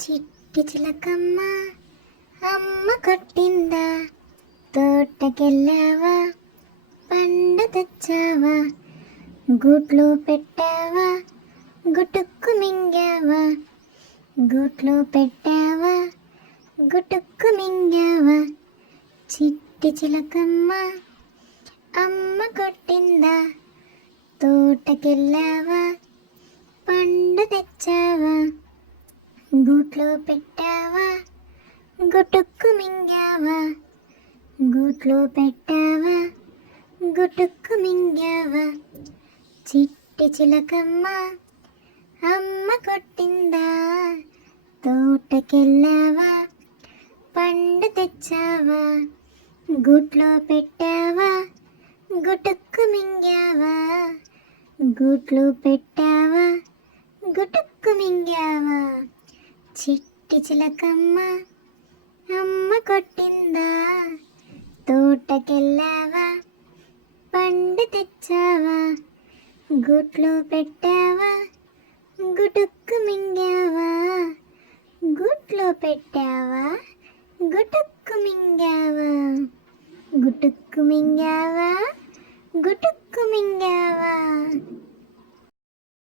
చిట్టి చిలకమ్మ అమ్మ కొట్టిందా, తోటకెళ్ళావా, పండు తెచ్చావా, గూట్లో పెట్టావా, గుటుక్కు మింగావా, గూట్లో పెట్టావా, గుటుక్కు మింగావా. చిట్టి చిలకమ్మ అమ్మ కొట్టిందా, తోటకెళ్ళావా, పండు తెచ్చావా, గూట్లో పెట్టావా, గుటుక్కు మింగావా, గూట్లో పెట్టావా, గుటుక్కు మింగావా. చిట్టి చిలకమ్మ అమ్మ కొట్టిందా, తోటకెళ్ళావా, పండు తెచ్చావా, గూట్లో పెట్టావా, గుటుక్కు మింగావా, గూట్లో పెట్టావా, గుటుక్కు మింగావా. చిట్టి చిలకమ్మ అమ్మ కొట్టిందా, తోటకెళ్ళావా, పండు తెచ్చావా, గూట్లో పెట్టావా, గుటుక్కు మింగావా, గూట్లో పెట్టావా, గుటుక్కు మింగావా, గుటుక్కు మింగావా, గుటుక్కు మింగావా.